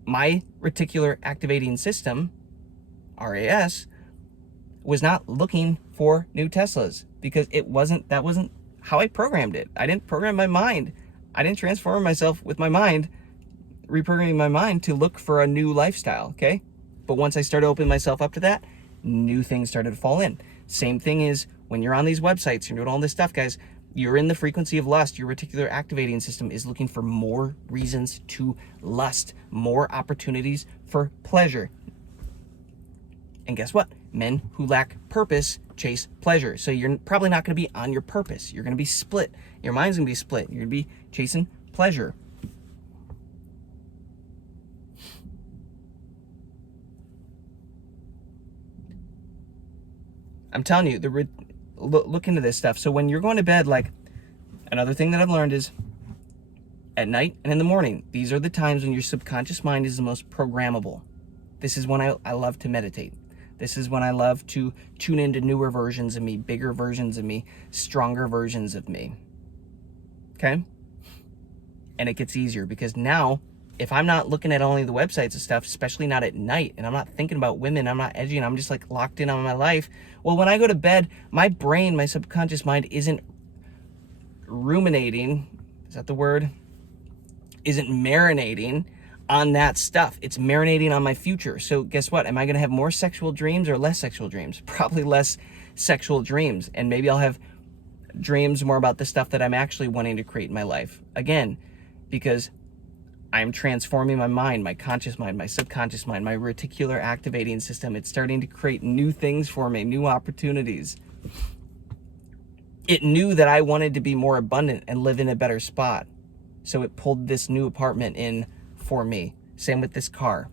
my reticular activating system, RAS, was not looking for new Teslas, because that wasn't how I programmed it. I didn't program my mind. I didn't transform myself with my mind, reprogramming my mind to look for a new lifestyle, okay? But once I started opening myself up to that, new things started to fall in. Same thing is when you're on these websites, you're doing all this stuff, guys, you're in the frequency of lust. Your reticular activating system is looking for more reasons to lust, more opportunities for pleasure. And guess what? Men who lack purpose chase pleasure. So you're probably not going to be on your purpose. You're going to be split. Your mind's going to be split. You're going to be chasing pleasure. I'm telling you, look into this stuff. So when you're going to bed, like, another thing that I've learned is at night and in the morning, these are the times when your subconscious mind is the most programmable. This is when I love to meditate. This is when I love to tune into newer versions of me, bigger versions of me, stronger versions of me. Okay? And it gets easier because now, if I'm not looking at only the websites and stuff, especially not at night, and I'm not thinking about women, I'm not edging, I'm just like locked in on my life. Well, when I go to bed, my brain, my subconscious mind isn't ruminating, is that the word? Isn't marinating on that stuff. It's marinating on my future. So guess what? Am I going to have more sexual dreams or less sexual dreams? Probably less sexual dreams. And maybe I'll have dreams more about the stuff that I'm actually wanting to create in my life. Again, because I'm transforming my mind, my conscious mind, my subconscious mind, my reticular activating system. It's starting to create new things for me, new opportunities. It knew that I wanted to be more abundant and live in a better spot. So it pulled this new apartment in for me. Same with this car.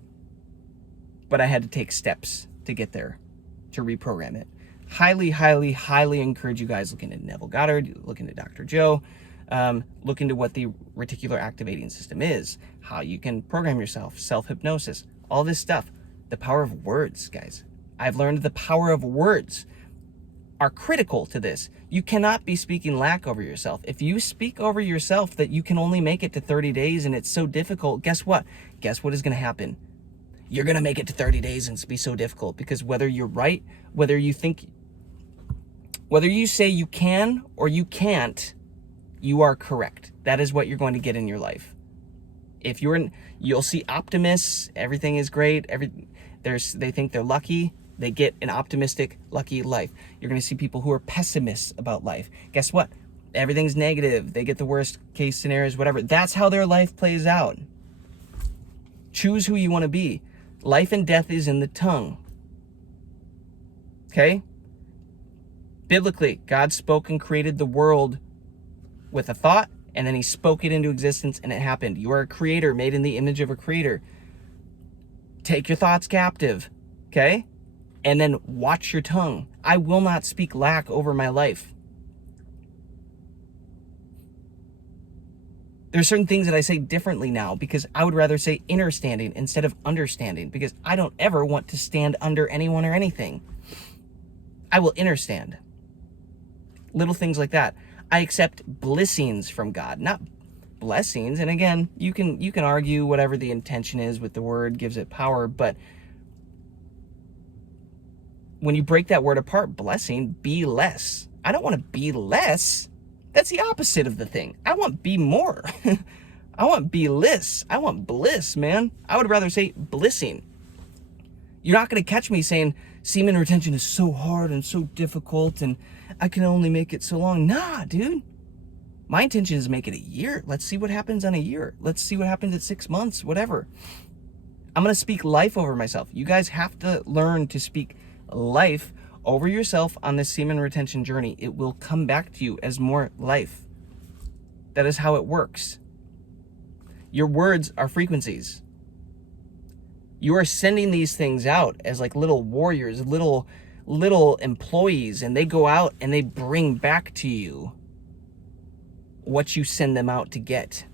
But I had to take steps to get there, to reprogram it. Highly, highly, highly encourage you guys look into Neville Goddard, look into Dr. Joe, look into what the reticular activating system is, how you can program yourself, self-hypnosis, all this stuff. The power of words, guys. I've learned the power of words are critical to this. You cannot be speaking lack over yourself. If you speak over yourself that you can only make it to 30 days and it's so difficult, guess what? Guess what is going to happen? You're going to make it to 30 days and it's be so difficult, because whether you're right, whether you say you can or you can't, you are correct. That is what you're going to get in your life. If you'll see optimists, everything is great. They think they're lucky. They get an optimistic, lucky life. You're going to see people who are pessimists about life. Guess what? Everything's negative. They get the worst case scenarios, whatever. That's how their life plays out. Choose who you want to be. Life and death is in the tongue. Okay? Biblically, God spoke and created the world with a thought, and then he spoke it into existence and it happened. You are a creator made in the image of a creator. Take your thoughts captive. Okay? And then watch your tongue. I will not speak lack over my life. There's certain things that I say differently now because I would rather say understanding instead of understanding, because I don't ever want to stand under anyone or anything. I will understand. Little things like that. I accept blessings from God, not blessings. And again, you can argue whatever the intention is with the word gives it power, but when you break that word apart, blessing, be less. I don't want to be less. That's the opposite of the thing. I want be more. I want be less. I want bliss, man. I would rather say blissing. You're not going to catch me saying semen retention is so hard and so difficult and I can only make it so long. Nah, dude. My intention is to make it a year. Let's see what happens on a year. Let's see what happens at 6 months, whatever. I'm going to speak life over myself. You guys have to learn to speak life over yourself on this semen retention journey. It will come back to you as more life. That is how it works. Your words are frequencies. You are sending these things out as like little warriors, little employees, and they go out and they bring back to you what you send them out to get.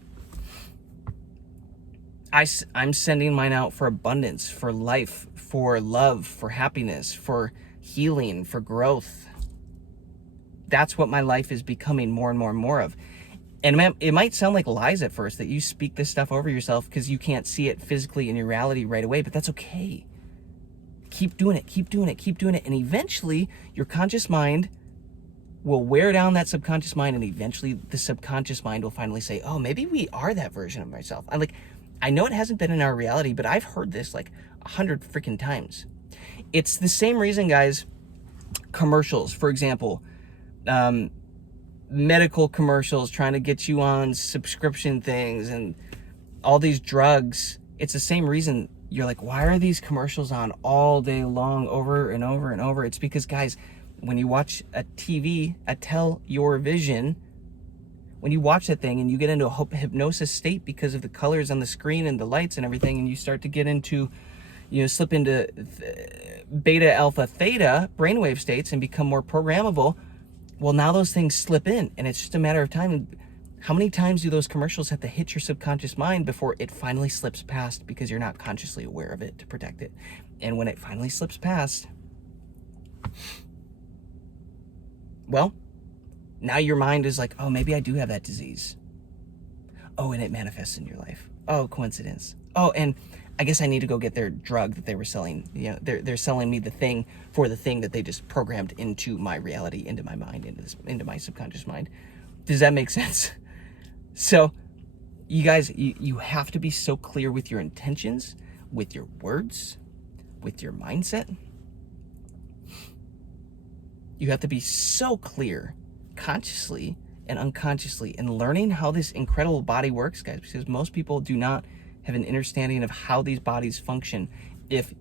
I'm sending mine out for abundance, for life, for love, for happiness, for healing, for growth. That's what my life is becoming more and more and more of. And it might sound like lies at first that you speak this stuff over yourself because you can't see it physically in your reality right away, but that's okay. Keep doing it, keep doing it, keep doing it. And eventually your conscious mind will wear down that subconscious mind, and eventually the subconscious mind will finally say, oh, maybe we are that version of myself. I know it hasn't been in our reality, but I've heard this like 100 freaking times. It's the same reason, guys, commercials, for example, medical commercials trying to get you on subscription things and all these drugs. It's the same reason you're like, why are these commercials on all day long over and over and over? It's because, guys, when you watch a TV, Tell Your Vision, when you watch that thing and you get into a hypnosis state because of the colors on the screen and the lights and everything, and you start to get into, slip into beta, alpha, theta brainwave states and become more programmable, well, now those things slip in, and it's just a matter of time. How many times do those commercials have to hit your subconscious mind before it finally slips past because you're not consciously aware of it to protect it? And when it finally slips past, well, now your mind is like, oh, maybe I do have that disease. Oh, and it manifests in your life. Oh, coincidence. Oh, and I guess I need to go get their drug that they were selling. They're selling me the thing for the thing that they just programmed into my reality, into my mind, into my subconscious mind. Does that make sense? So You guys, you have to be so clear with your intentions, with your words, with your mindset. You have to be so clear, consciously and unconsciously, in learning how this incredible body works, guys, because most people do not have an understanding of how these bodies function. If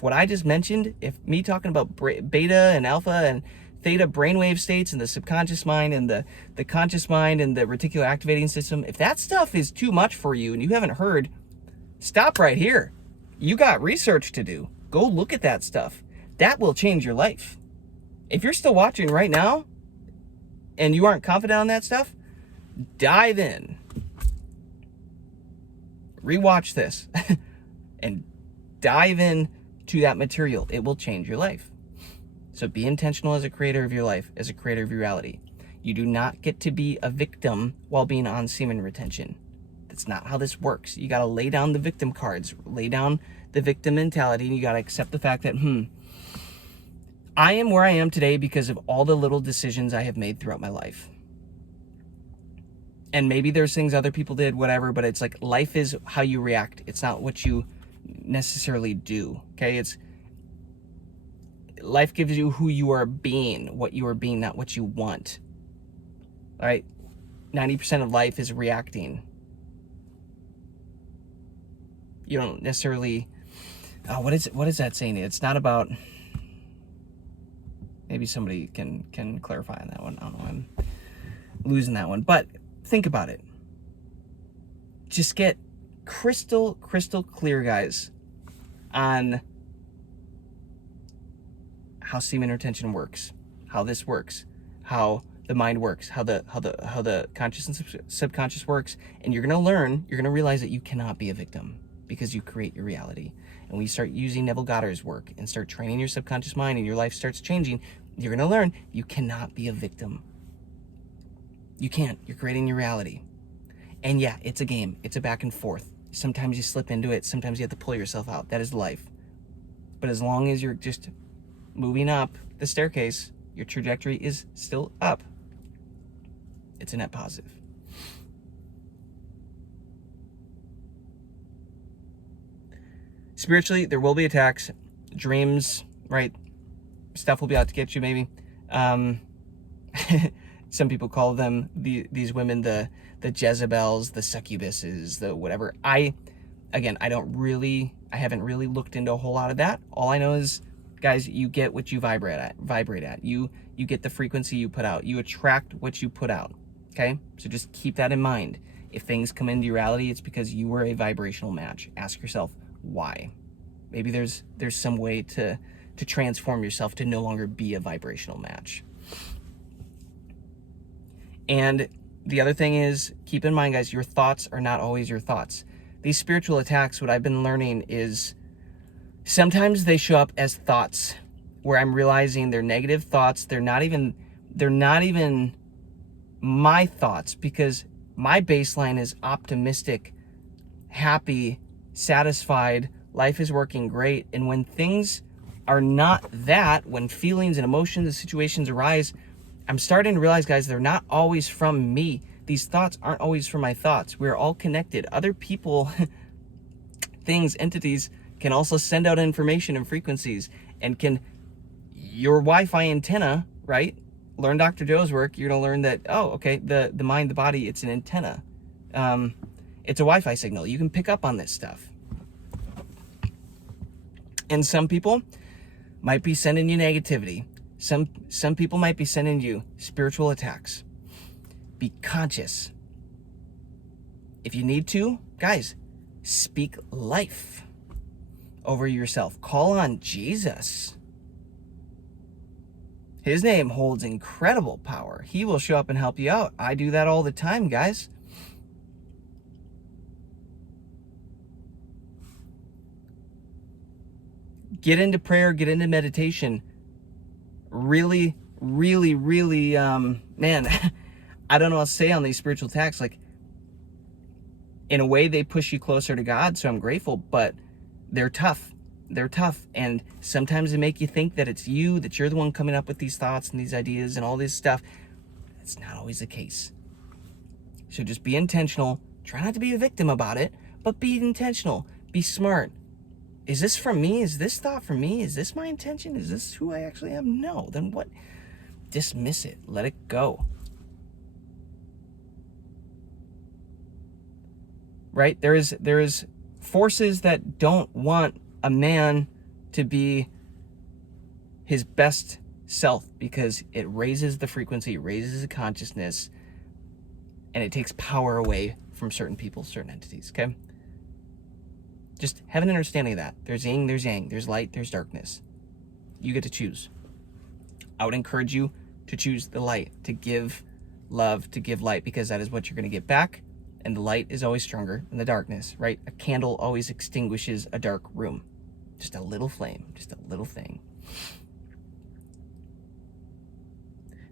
what I just mentioned, if me talking about beta and alpha and theta brainwave states and the subconscious mind and the conscious mind and the reticular activating system, if that stuff is too much for you and you haven't heard, stop right here. You got research to do. Go look at that stuff. That will change your life. If you're still watching right now and you aren't confident on that stuff, dive in. Rewatch this and dive in to that material. It will change your life. So be intentional as a creator of your life, as a creator of your reality. You do not get to be a victim while being on semen retention. That's not how this works. You got to lay down the victim cards, lay down the victim mentality, and you got to accept the fact that, I am where I am today because of all the little decisions I have made throughout my life. And maybe there's things other people did, whatever, but it's like life is how you react. It's not what you necessarily do, okay? Life gives you who you are being, what you are being, not what you want. All right? 90% of life is reacting. You don't necessarily... what is that saying? It's not about... Maybe somebody can clarify on that one. I don't know. I'm losing that one. But think about it. Just get crystal clear, guys, on how semen retention works, how this works, how the mind works, how the conscious and subconscious works, and you're gonna realize that you cannot be a victim because you create your reality. And when you start using Neville Goddard's work and start training your subconscious mind and your life starts changing, you're gonna learn you cannot be a victim. You can't. You're creating your reality. And yeah, it's a game. It's a back and forth. Sometimes you slip into it. Sometimes you have to pull yourself out. That is life. But as long as you're just moving up the staircase, your trajectory is still up. It's a net positive. Spiritually, there will be attacks, dreams, right? Stuff will be out to get you, maybe. Some people call them, these women, the Jezebels, the succubuses, the whatever. I haven't really looked into a whole lot of that. All I know is, guys, you get what you vibrate at. You get the frequency you put out. You attract what you put out, okay? So just keep that in mind. If things come into your reality, it's because you were a vibrational match. Ask yourself, why? Maybe there's some way to transform yourself to no longer be a vibrational match. And the other thing is, keep in mind, guys, your thoughts are not always your thoughts. These spiritual attacks, what I've been learning is sometimes they show up as thoughts where I'm realizing they're negative thoughts. They're not even my thoughts, because my baseline is optimistic, happy, satisfied, life is working great. And when things are not that, when feelings and emotions and situations arise, I'm starting to realize, guys, they're not always from me. These thoughts aren't always from my thoughts. We're all connected. Other people, things, entities can also send out information and frequencies, and your Wi-Fi antenna, right? Learn Dr. Joe's work. You're going to learn that, okay, the mind, the body, it's an antenna. It's a Wi-Fi signal. You can pick up on this stuff. And some people might be sending you negativity. Some people might be sending you spiritual attacks. Be conscious. If you need to, guys, speak life over yourself. Call on Jesus. His name holds incredible power. He will show up and help you out. I do that all the time, guys. Get into prayer, get into meditation. Really, man, I don't know what to say on these spiritual attacks. Like, in a way, they push you closer to God, so I'm grateful, but they're tough. They're tough, and sometimes they make you think that it's you, that you're the one coming up with these thoughts and these ideas and all this stuff. That's not always the case. So just be intentional, Try not to be a victim about it, but be intentional. Be smart. Is this from me? Is this thought from me? Is this my intention? Is this who I actually am? No. Then what? Dismiss it. Let it go. Right? There is forces that don't want a man to be his best self because it raises the frequency, raises the consciousness, and it takes power away from certain people, certain entities, okay? Just have an understanding of that. There's yin, there's yang, there's light, there's darkness. You get to choose. I would encourage you to choose the light, to give love, to give light, because that is what you're going to get back, and the light is always stronger than the darkness, right? A candle always extinguishes a dark room. Just a little flame, just a little thing.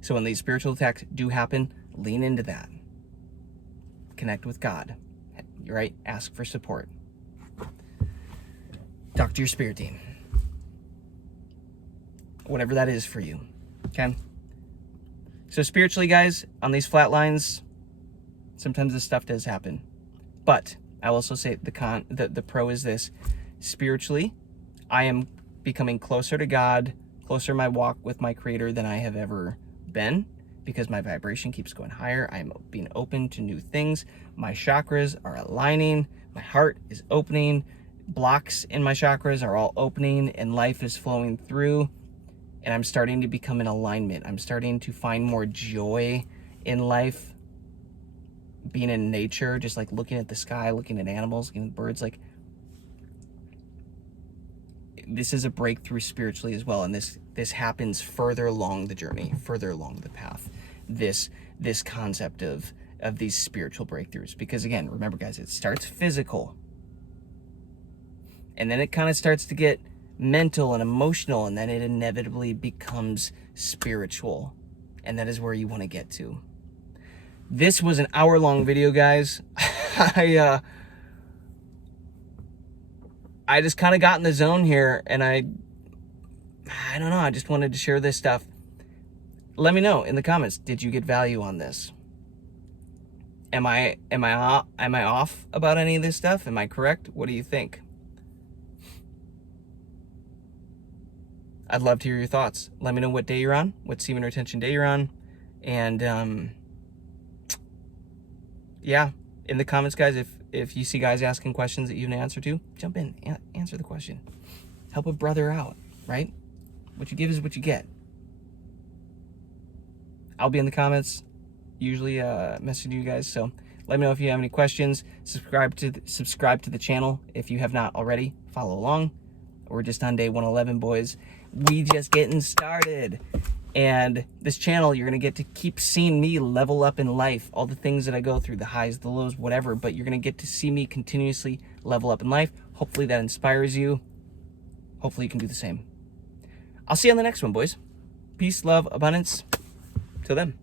So when these spiritual attacks do happen, lean into that. Connect with God, right? Ask for support. Talk to your spirit team. Whatever that is for you, okay? So spiritually, guys, on these flat lines, sometimes this stuff does happen. But I will also say the pro is this. Spiritually, I am becoming closer to God, closer in my walk with my Creator than I have ever been, because my vibration keeps going higher. I'm being open to new things. My chakras are aligning. My heart is opening. Blocks in my chakras are all opening, and life is flowing through. And I'm starting to become in alignment. I'm starting to find more joy in life. Being in nature, just like looking at the sky, looking at animals, looking at birds, like this is a breakthrough spiritually as well, and this happens further along the journey, further along the path. This concept of these spiritual breakthroughs, because again, remember guys, it starts physical, and then it kind of starts to get mental and emotional, and then it inevitably becomes spiritual, and that is where you want to get to. This was an hour-long video, guys. I just kind of got in the zone here, and I don't know, I just wanted to share this stuff. Let me know in the comments, did you get value on this? Am I off about any of this stuff? Am I correct? What do you think? I'd love to hear your thoughts. Let me know what day you're on, what Semen Retention day you're on, and yeah, in the comments, guys, if you see guys asking questions that you have an answer to, jump in, answer the question. Help a brother out, right? What you give is what you get. I'll be in the comments, usually messaging you guys, so let me know if you have any questions. Subscribe to the channel if you have not already. Follow along. We're just on day 111, boys. We just getting started. And this channel, you're going to get to keep seeing me level up in life, all the things that I go through, the highs, the lows, whatever, but you're going to get to see me continuously level up in life. Hopefully that inspires you. Hopefully you can do the same. I'll see you on the next one, boys. Peace, love, abundance. Till then.